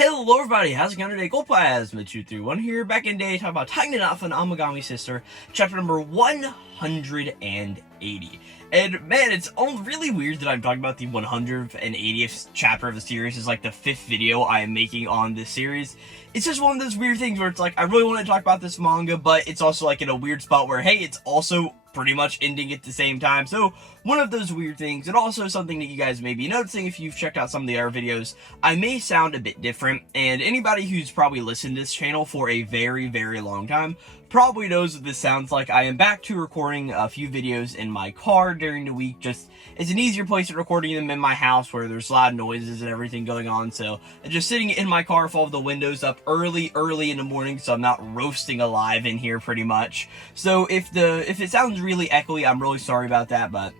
Hello everybody, how's it going today? Glowplasma 231 here, back in day, talking about tying it off an Amagami Sister, chapter number 180. And man, it's all really weird that I'm talking about the 180th chapter of the series. It's like the 5th video I am making on this series. It's just one of those weird things where it's like, I really want to talk about this manga, but it's also like in a weird spot where, hey, it's also pretty much ending at the same time. So one of those weird things, and also something that you guys may be noticing if you've checked out some of the other videos, I may sound a bit different, and anybody who's probably listened to this channel for a very, very long time probably knows what this sounds like. I am back to recording a few videos in my car during the week. Just, it's an easier place to recording them in my house where there's loud noises and everything going on. So I'm just sitting in my car with all the windows up early in the morning, so I'm not roasting alive in here pretty much. So if it sounds really echoey, I'm really sorry about that, but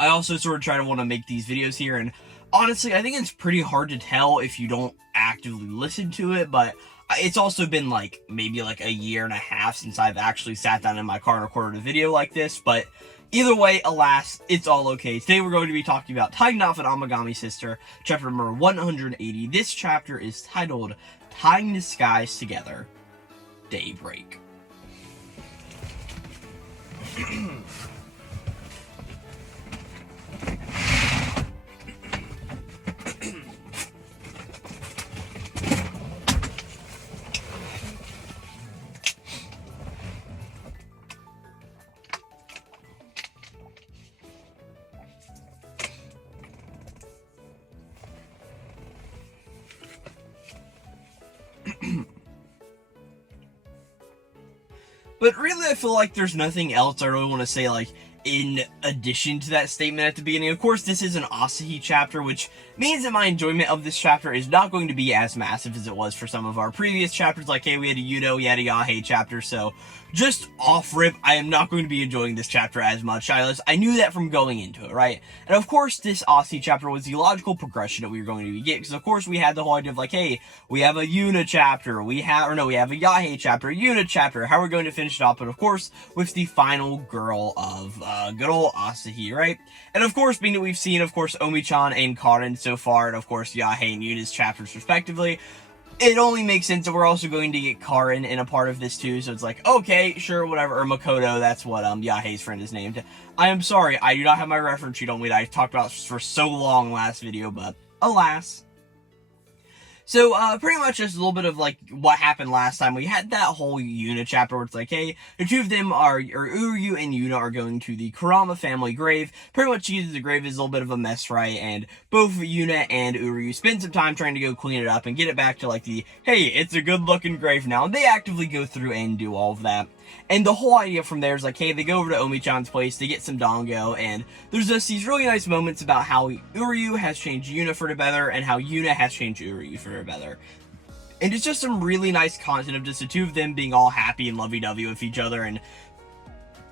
I also sort of try to want to make these videos here, and honestly, I think it's pretty hard to tell if you don't actively listen to it, but it's also been like maybe like a year and a half since I've actually sat down in my car and recorded a video like this, but either way, alas, it's all okay. Today we're going to be talking about tying off an Amagami Sister, chapter number 180. This chapter is titled Tying the Skies Together, Daybreak. But really, I feel like there's nothing else I really want to say, like, in addition to that statement at the beginning. Of course, this is an Asahi chapter, which means that my enjoyment of this chapter is not going to be as massive as it was for some of our previous chapters. Like, hey, we had a Yuno, we had a Yahei chapter, so just off rip, I am not going to be enjoying this chapter as much. I knew that from going into it, right? And of course, this Asahi chapter was the logical progression that we were going to get, because of course we had the whole idea of like, hey, we have a Yuna chapter, we have a Yahei chapter, a Yuna chapter, how are we going to finish it off? But of course, with the final girl of good old Asahi, right? And of course, being that we've seen, of course, Omi-chan and Karin so far, and of course, Yahei and Yuna's chapters respectively, it only makes sense that we're also going to get Karin in a part of this too, so it's like, okay, sure, whatever, or Makoto, that's what Yahei's friend is named. I am sorry, I do not have my reference sheet on me that I talked about for so long last video, but alas. So, pretty much just a little bit of, like, what happened last time. We had that whole Yuna chapter where it's like, hey, the two of them Uryu and Yuna are going to the Kurama family grave. Pretty much the grave is a little bit of a mess, right? And both Yuna and Uryu spend some time trying to go clean it up and get it back to, like, the, hey, it's a good-looking grave now. And they actively go through and do all of that. And the whole idea from there is like, hey, they go over to Omi-chan's place to get some dango, and there's just these really nice moments about how Uryu has changed Yuna for the better, and how Yuna has changed Uryu for the better. And it's just some really nice content of just the two of them being all happy and lovey-dovey with each other, and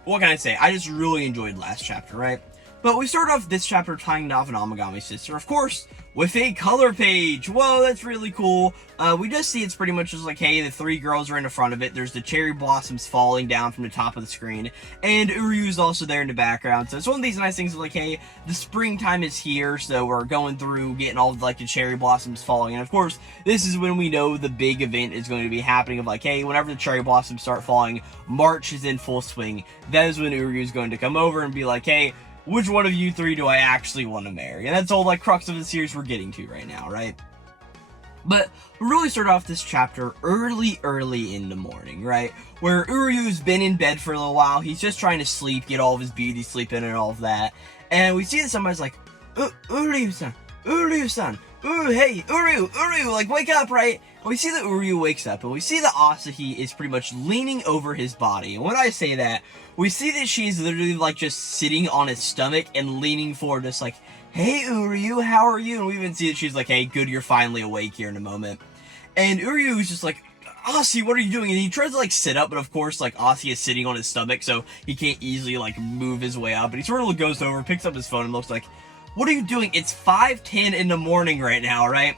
what can I say? I just really enjoyed last chapter, right? But we start off this chapter tying off an Amagami Sister, of course, with a color page. Whoa, that's really cool. We just see it's pretty much just like, hey, the three girls are in the front of it. There's the cherry blossoms falling down from the top of the screen. And Uryu's also there in the background. So it's one of these nice things of like, hey, the springtime is here. So we're going through getting all of like the cherry blossoms falling. And of course, this is when we know the big event is going to be happening of like, hey, whenever the cherry blossoms start falling, March is in full swing. That is when Uryu's going to come over and be like, hey, which one of you three do I actually want to marry? And that's the whole, like, crux of the series we're getting to right now, right? But we really start off this chapter early in the morning, right? Where Uryu's been in bed for a little while. He's just trying to sleep, get all of his beauty sleep in and all of that. And we see that somebody's like, Uryu-san, hey, Uryu, like, wake up, right? And we see that Uryu wakes up, and we see that Asahi is pretty much leaning over his body. And when I say that, we see that she's literally, like, just sitting on his stomach and leaning forward, just like, hey, Uryu, how are you? And we even see that she's like, hey, good, you're finally awake here in a moment. And Uryu is just like, Asahi, what are you doing? And he tries to, like, sit up, but of course, like, Asahi is sitting on his stomach, so he can't easily, like, move his way up. And he sort of goes over, picks up his phone, and looks like, what are you doing? It's 5:10 in the morning right now, right?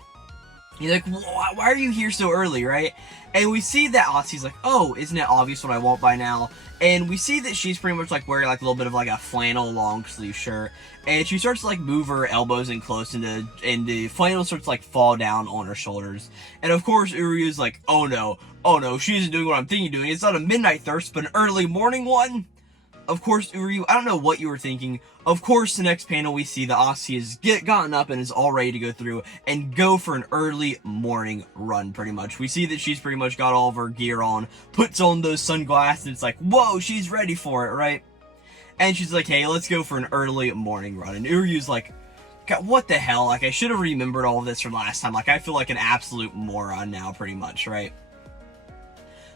He's like, why are you here so early, right? And we see that Asahi's like, oh, isn't it obvious what I want by now? And we see that she's pretty much like wearing like a little bit of like a flannel long sleeve shirt. And she starts to like move her elbows in close, and the flannel starts to like fall down on her shoulders. And of course, Uryu's like, oh no, she isn't doing what I'm thinking doing. It's not a midnight thirst, but an early morning one. Of course, Uryu, I don't know what you were thinking. Of course, the next panel we see that Asahi has gotten up and is all ready to go through and go for an early morning run, pretty much. We see that she's pretty much got all of her gear on, puts on those sunglasses, and it's like, whoa, she's ready for it, right? And she's like, hey, let's go for an early morning run. And Uryu's like, God, what the hell? Like, I should have remembered all of this from last time. Like, I feel like an absolute moron now, pretty much, right?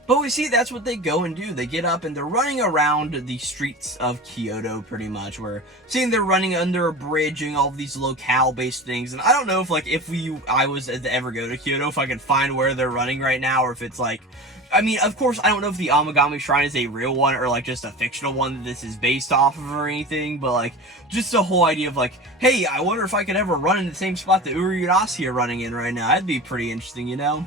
But we see that's what they go and do. They get up and they're running around the streets of Kyoto, pretty much. We're seeing they're running under a bridge, doing all of these locale-based things. And I don't know if, like, I was to ever go to Kyoto, if I can find where they're running right now, or if it's, like... I mean, of course, I don't know if the Amagami Shrine is a real one, or, like, just a fictional one that this is based off of or anything, but, like, just the whole idea of, like, hey, I wonder if I could ever run in the same spot that Uryu and Asahi are running in right now. That'd be pretty interesting, you know?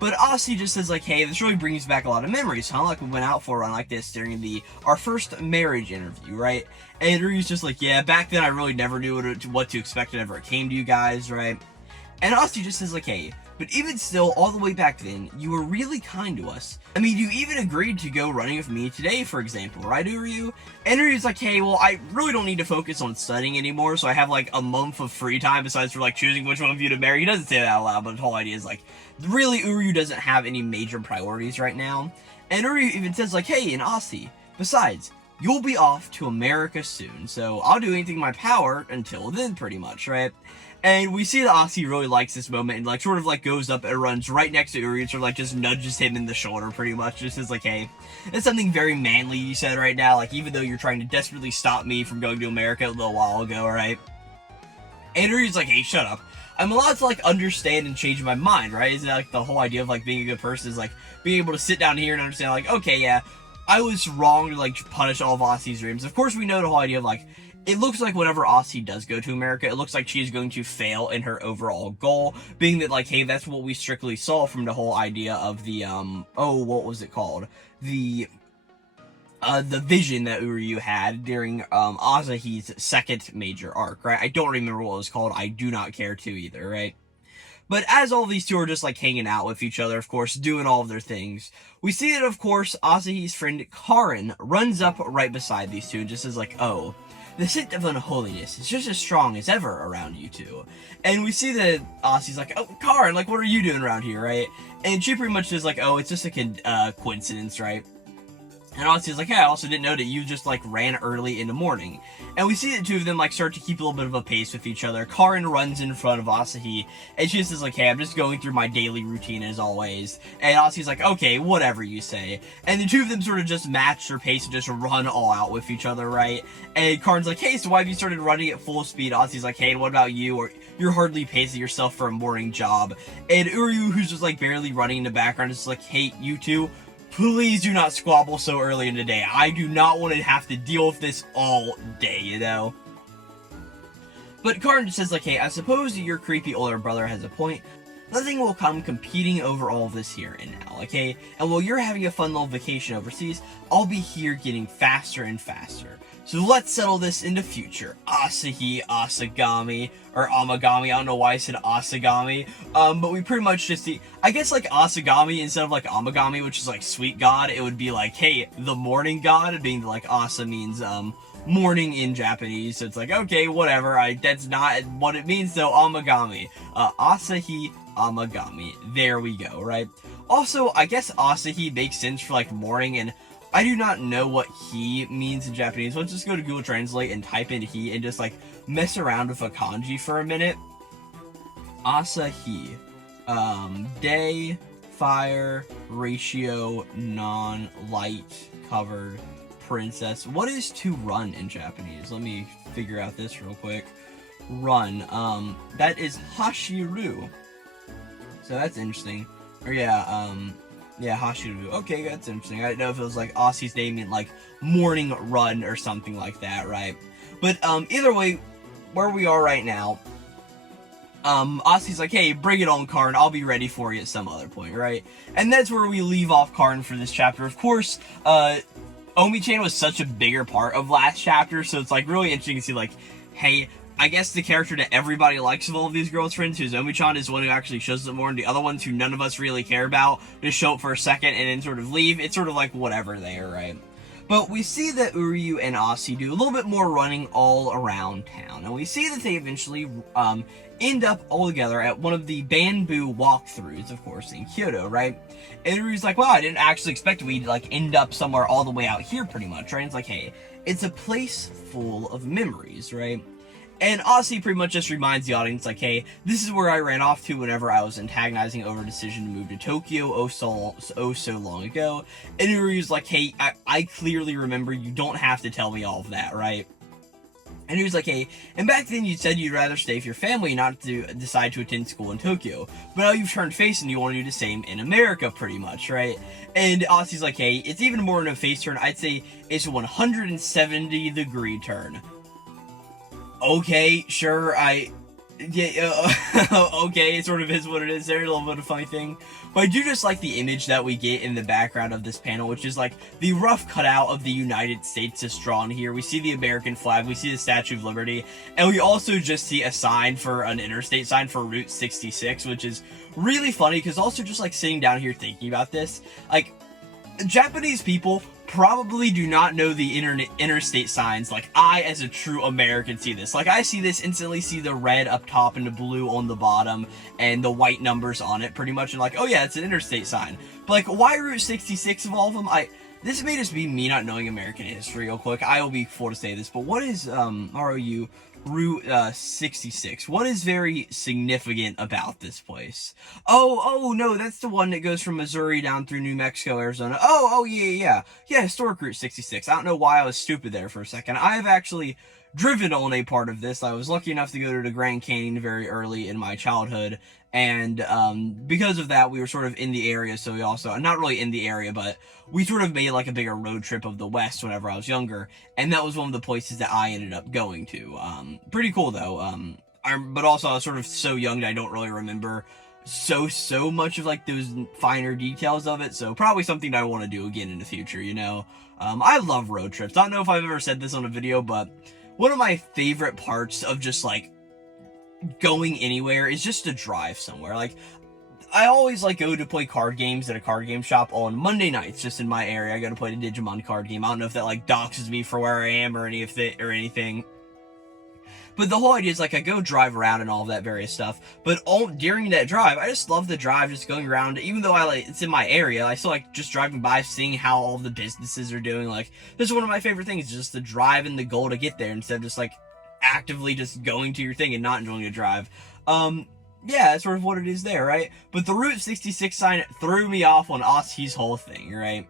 But Asahi just says, like, hey, this really brings back a lot of memories, huh? Like, we went out for a run like this during our first marriage interview, right? And Ryu's just like, yeah, back then I really never knew what to expect whenever it came to you guys, right? And Asahi just says, like, hey, but even still, all the way back then, you were really kind to us. I mean, you even agreed to go running with me today, for example, right, Uryu? And Uryu's like, hey, well, I really don't need to focus on studying anymore, so I have, like, a month of free time besides for, like, choosing which one of you to marry. He doesn't say that out loud, but the whole idea is, like, really, Uryu doesn't have any major priorities right now. And Uryu even says, like, hey, and Asahi, besides, you'll be off to America soon, so I'll do anything in my power until then, pretty much, right? And we see that Asahi really likes this moment and, like, sort of, like, goes up and runs right next to Uryu, sort of, like, just nudges him in the shoulder, pretty much. Just says, like, hey, it's something very manly you said right now, like, even though you're trying to desperately stop me from going to America a little while ago, right? And Uryu's like, hey, shut up. I'm allowed to, like, understand and change my mind, right? Isn't that, like, the whole idea of, like, being a good person is, like, being able to sit down here and understand, like, okay, yeah, I was wrong to, like, punish all of Asahi's dreams. Of course, we know the whole idea of, like, it looks like whenever Asahi does go to America, it looks like she's going to fail in her overall goal, being that, like, hey, that's what we strictly saw from the whole idea of the, what was it called? The vision that Uryu had during, Asahi's second major arc, right? I don't remember what it was called. I do not care to either, right? But as all these two are just, like, hanging out with each other, of course, doing all of their things, we see that, of course, Asahi's friend Karin runs up right beside these two and just says, like, oh, the scent of unholiness is just as strong as ever around you two. And we see that Asahi's like, oh, Karin, like, what are you doing around here, right? And she pretty much is like, oh, it's just a coincidence, right? And Asahi's like, yeah, I also didn't know that you just, like, ran early in the morning. And we see the two of them, like, start to keep a little bit of a pace with each other. Karin runs in front of Asahi, and she just says, like, hey, I'm just going through my daily routine as always. And Asahi's like, okay, whatever you say. And the two of them sort of just match their pace and just run all out with each other, right? And Karin's like, hey, so why have you started running at full speed? Asahi's like, hey, and what about you? Or you're hardly pacing yourself for a morning job. And Uryu, who's just, like, barely running in the background, is like, hey, you two, please do not squabble so early in the day. I do not want to have to deal with this all day, you know? But Karin just says, like, hey, I suppose your creepy older brother has a point. Nothing will come competing over all of this here and now, okay? And while you're having a fun little vacation overseas, I'll be here getting faster and faster. So let's settle this in the future. Asahi, Asagami, or Amagami, I don't know why I said Asagami, but we pretty much just see, I guess, like, Asagami instead of, like, Amagami, which is, like, sweet god, it would be, like, hey, the morning god, being, like, Asa means, morning in Japanese, so it's like, okay, whatever, that's not what it means, though. Amagami, Asahi, Amagami, there we go, right? Also, I guess Asahi makes sense for, like, morning, and I do not know what he means in Japanese. Let's just go to Google Translate and type in he and just, like, mess around with a kanji for a minute. Asahi. Day, fire, ratio, non-light, covered, princess. What is to run in Japanese? Let me figure out this real quick. Run. That is hashiru. So that's interesting. Or yeah, yeah, Hashiru. Okay, that's interesting. I didn't know if it was, like, Asahi's name meant, like, morning run or something like that, right? But, either way, where we are right now, Asui's like, hey, bring it on, Karn, I'll be ready for you at some other point, right? And that's where we leave off Karn for this chapter. Of course, Omi-chan was such a bigger part of last chapter, so it's like really interesting to see like, hey, I guess the character that everybody likes of all of these girls' friends, who's Omi-chan, is the one who actually shows up more, and the other ones who none of us really care about just show up for a second and then sort of leave. It's sort of like whatever there, right? But we see that Uryu and Asai do a little bit more running all around town, and we see that they eventually end up all together at one of the bamboo walkthroughs, of course, in Kyoto, right? And Uryu's like, wow, I didn't actually expect we'd like end up somewhere all the way out here, pretty much, right? And it's like, hey, it's a place full of memories, right? And Asai pretty much just reminds the audience, like, hey, this is where I ran off to whenever I was antagonizing over a decision to move to Tokyo so long ago. And Uryu's like, hey, I clearly remember, you don't have to tell me all of that, right? And he was like, hey, and back then you said you'd rather stay with your family, not to decide to attend school in Tokyo. But now you've turned face and you want to do the same in America, pretty much, right? And Asai's like, hey, it's even more than a face turn. I'd say it's a 170-degree turn. Okay, sure, okay, it sort of is what it is. There's a little bit of a funny thing. But I do just like the image that we get in the background of this panel, which is like the rough cutout of the United States is drawn here. We see the American flag, we see the Statue of Liberty, and we also just see a sign for an interstate sign for Route 66, which is really funny, because also just like sitting down here thinking about this, like, Japanese people probably do not know the interstate signs like I, as a true American, see this. Like, I see this, instantly see the red up top and the blue on the bottom and the white numbers on it, pretty much, and like, oh yeah, it's an interstate sign. But like, why Route 66 of all of them? This may just be me not knowing American history real quick. I will be forced to say this, but what is ROU Route 66? What is very significant about this place? Oh no, that's the one that goes from Missouri down through New Mexico, Arizona. Oh yeah, historic Route 66. I don't know why I was stupid there for a second. I have actually driven on a part of this. I was lucky enough to go to the Grand Canyon very early in my childhood, and because of that, we were sort of in the area, so we also, not really in the area, but we sort of made like a bigger road trip of the West whenever I was younger, and that was one of the places that I ended up going to. Pretty cool though, but also I was sort of so young that I don't really remember so much of like those finer details of it, so probably something that I want to do again in the future, you know? I love road trips. I don't know if I've ever said this on a video, but one of my favorite parts of just like going anywhere is just to drive somewhere. Like, I always like go to play card games at a card game shop on Monday nights, just in my area. I go to play the Digimon card game. I don't know if that like doxes me for where I am or anything. But the whole idea is like I go drive around and all of that various stuff. But during that drive, I just love the drive, just going around. Even though it's in my area, I still like just driving by, seeing how all the businesses are doing. Like, this is one of my favorite things, just the drive and the goal to get there, instead of just like actively just going to your thing and not enjoying the drive. Yeah, that's sort of what it is there, right? But the Route 66 sign threw me off on Asai's whole thing, right?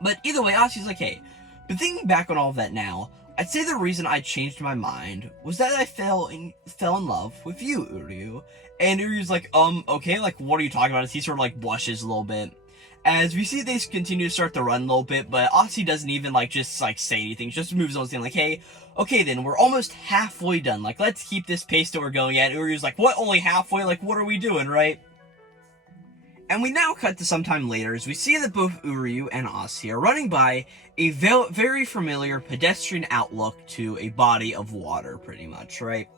But either way, Asai's like, hey, but thinking back on all of that now, I'd say the reason I changed my mind was that I fell in love with you, Uryu. And Uryu's like, okay, like, what are you talking about? As he sort of like blushes a little bit. As we see they continue to start to run a little bit, but Asai doesn't even like just like say anything, just moves on, saying like, hey, okay then, we're almost halfway done, like, let's keep this pace that we're going at. And Uryu's like, what, only halfway? Like, what are we doing, right? And we now cut to sometime later as we see that both Uryu and Asai are running by a very familiar pedestrian outlook to a body of water, pretty much, right?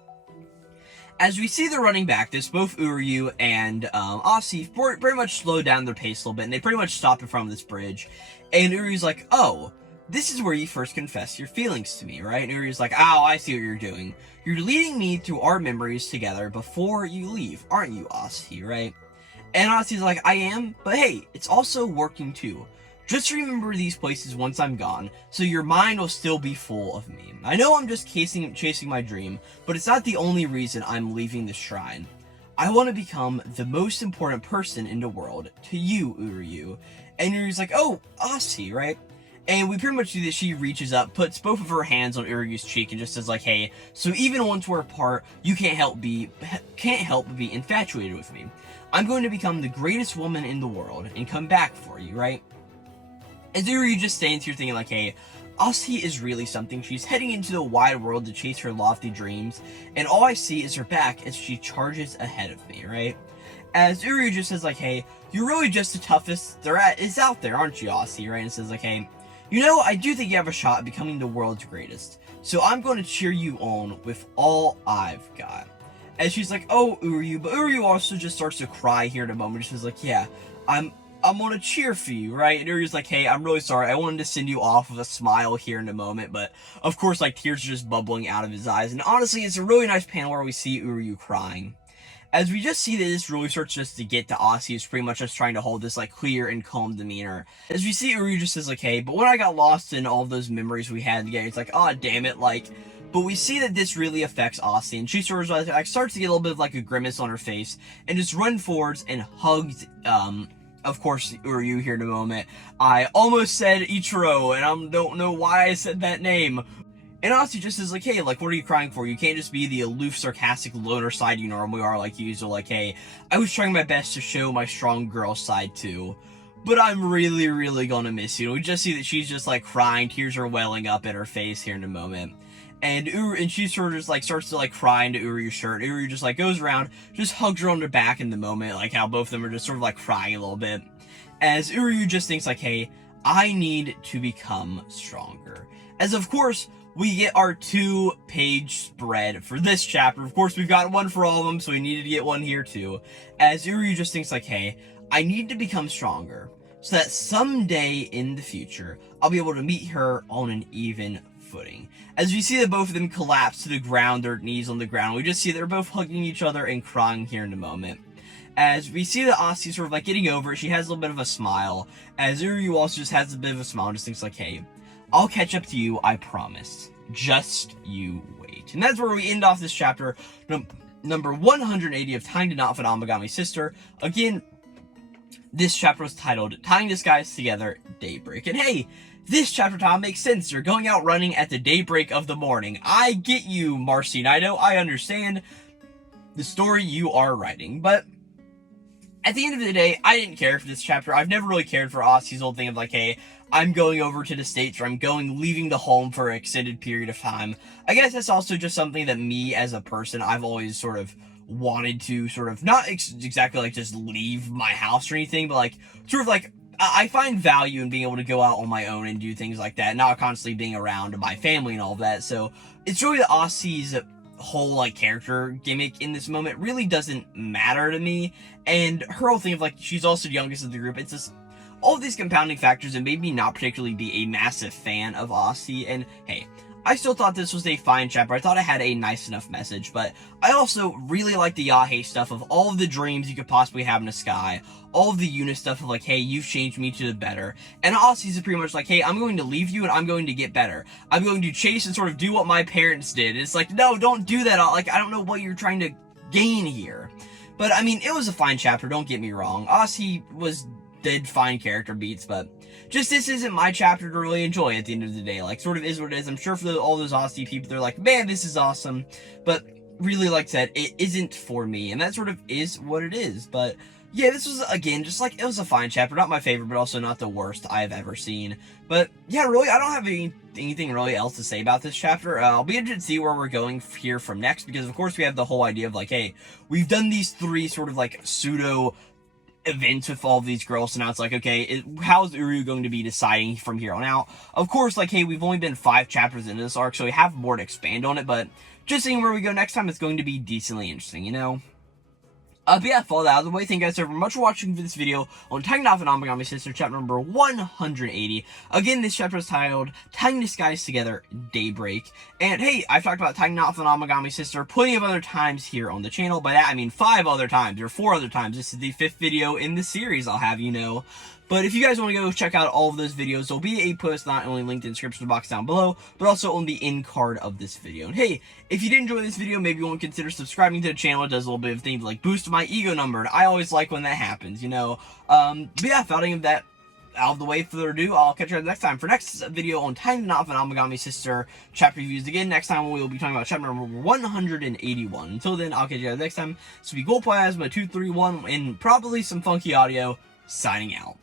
As we see they're running back, both Uryu and Asai pretty much slow down their pace a little bit, and they pretty much stop in front of this bridge. And Uryu's like, oh, this is where you first confess your feelings to me, right? And Uryu's like, oh, I see what you're doing. You're leading me through our memories together before you leave, aren't you, Asai, right? And Asai's like, I am, but hey, it's also working too. Just remember these places once I'm gone, so your mind will still be full of me. I know I'm just chasing my dream, but it's not the only reason I'm leaving the shrine. I want to become the most important person in the world to you, Uryu. And Uryu's like, oh, Asai, right? And we pretty much see that she reaches up, puts both of her hands on Uryu's cheek, and just says like, hey, so even once we're apart, you can't help but be infatuated with me. I'm going to become the greatest woman in the world and come back for you, right? As Uryu just stands here thinking like, hey, Asahi is really something. She's heading into the wide world to chase her lofty dreams, and all I see is her back as she charges ahead of me, right? As Uryu just says, like, hey, you're really just the toughest is out there, aren't you, Asahi, right? And says, like, hey, you know, I do think you have a shot at becoming the world's greatest, so I'm going to cheer you on with all I've got. And she's like, oh, Uryu, but Uryu also just starts to cry here in a moment. She's like, yeah, I'm gonna cheer for you, right? And Uryu's like, hey, I'm really sorry. I wanted to send you off with a smile here in a moment, but of course, like, tears are just bubbling out of his eyes. And honestly, it's a really nice panel where we see Uryu crying. As we just see that this really starts just to get to Asahi, who's pretty much just trying to hold this, like, clear and calm demeanor. As we see Uryu just says, like, hey, but when I got lost in all those memories we had together, it's like, oh, damn it, like, but we see that this really affects Asahi, and she sort of, like, starts to get a little bit of, like, a grimace on her face, and just runs forwards and hugs, of course, Uryu here in a moment. I almost said Ichiro, and I don't know why I said that name. And Asahi just is like, hey, like, what are you crying for? You can't just be the aloof, sarcastic loner side you normally are, like you. So, like, hey, I was trying my best to show my strong girl side too, but I'm really, really gonna miss you. We just see that she's just, like, crying, tears are welling up in her face here in a moment. And she sort of just, like, starts to, like, cry into Uryu's shirt. Uryu just, like, goes around, just hugs her on the back in the moment, like, how both of them are just sort of, like, crying a little bit. As Uryu just thinks, like, hey, I need to become stronger. As, of course, we get our 2-page spread for this chapter. Of course, we've got one for all of them, so we needed to get one here too. As Uryu just thinks, like, hey, I need to become stronger so that someday in the future, I'll be able to meet her on an even footing. As we see that both of them collapse to the ground, their knees on the ground, we just see they're both hugging each other and crying here in a moment. As we see that Asahi sort of, like, getting over it, she has a little bit of a smile. As Uryu also just has a bit of a smile and just thinks, like, hey, I'll catch up to you, I promise. Just you wait. And that's where we end off this chapter, number 180 of Tying the Knot with Amagami Sister. Again, this chapter was titled Tying This Guys Together, Daybreak. And hey, this chapter time makes sense. You're going out running at the daybreak of the morning. I get you, Marcy Naito. I understand the story you are writing, but at the end of the day, I didn't care for this chapter. I've never really cared for Asahi's whole thing of, like, hey, I'm going over to the States, or I'm leaving the home for an extended period of time. I guess that's also just something that me as a person, I've always sort of wanted to sort of, not exactly like just leave my house or anything, but like, sort of like, I find value in being able to go out on my own and do things like that, not constantly being around my family and all of that. So it's really that Asahi's whole, like, character gimmick in this moment really doesn't matter to me, and her whole thing of, like, she's also the youngest of the group, it's just all of these compounding factors that made me not particularly be a massive fan of Asahi. And hey, I still thought this was a fine chapter. I thought it had a nice enough message, but I also really like the Yahei stuff of all of the dreams you could possibly have in the sky, all of the Yuna stuff of, like, hey, you've changed me to the better. And Asahi's pretty much like, hey, I'm going to leave you and I'm going to get better. I'm going to chase and sort of do what my parents did. It's like, no, don't do that. Like, I don't know what you're trying to gain here. But, I mean, it was a fine chapter, don't get me wrong. Asahi did fine character beats, but just this isn't my chapter to really enjoy at the end of the day. Like, sort of is what it is. I'm sure for all those Asahi people, they're like, man, this is awesome. But really, like I said, it isn't for me. And that sort of is what it is. But yeah, this was, again, just like, it was a fine chapter. Not my favorite, but also not the worst I've ever seen. But yeah, really, I don't have anything really else to say about this chapter. I'll be interested to see where we're going here from next, because of course we have the whole idea of, like, hey, we've done these 3 sort of, like, pseudo events with all of these girls, so now it's like, okay, how's Uryu going to be deciding from here on out? Of course, like, hey, we've only been 5 chapters into this arc, so we have more to expand on it, but just seeing where we go next time is going to be decently interesting, you know? But yeah, for all that out of the way, thank you guys so much for watching this video on Tying Off an Amagami Sister, chapter number 180. Again, this chapter is titled Tying This Guys Together, Daybreak. And hey, I've talked about Tying Off an Amagami Sister plenty of other times here on the channel. By that, I mean 5 other times, or 4 other times. This is the 5th video in the series, I'll have you know. But if you guys want to go check out all of those videos, there'll be a post not only linked in the description box down below, but also on the end card of this video. And hey, if you did enjoy this video, maybe you want to consider subscribing to the channel. It does a little bit of things like boost my ego number, and I always like when that happens, you know. But yeah, without any of that out of the way, further ado, I'll catch you guys next time for next video on Tying the Knot of an Amagami Sister chapter reviews. Again, next time we will be talking about chapter number 181. Until then, I'll catch you guys next time. This will be Glowplasma 231 and probably some funky audio, signing out.